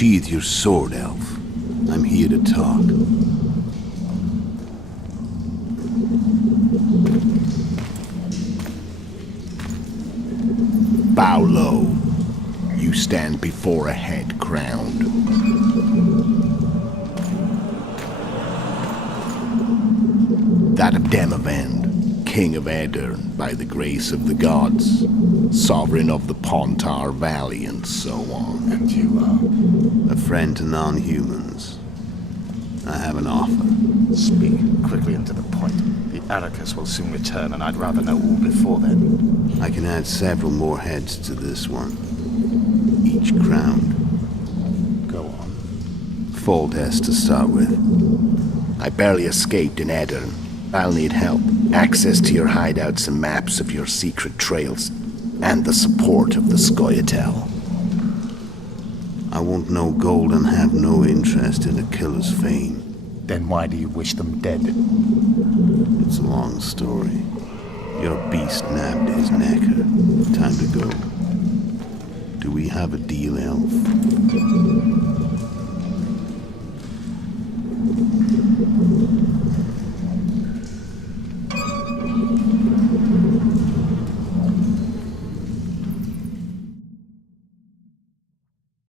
Sheathe your sword, Elf. I'm here to talk. Bow low. You stand before a head crowned. That of Demavend, King of Aedirn, by the grace of the gods, sovereign of the Pontar Valley, and so on. And you are? A friend to non-humans. I have an offer. Speak quickly and to the point. The Arrakis will soon return, and I'd rather know all before then. I can add several more heads to this one. Each crowned. Go on. Foltest to start with. I barely escaped in Aedirn. I'll need help. Access to your hideouts and maps of your secret trails. And the support of the Scoia'tael. I want no gold and have no interest in a killer's fame. Then why do you wish them dead? It's a long story. Your beast nabbed his necker. Time to go. Do we have a deal, Elf?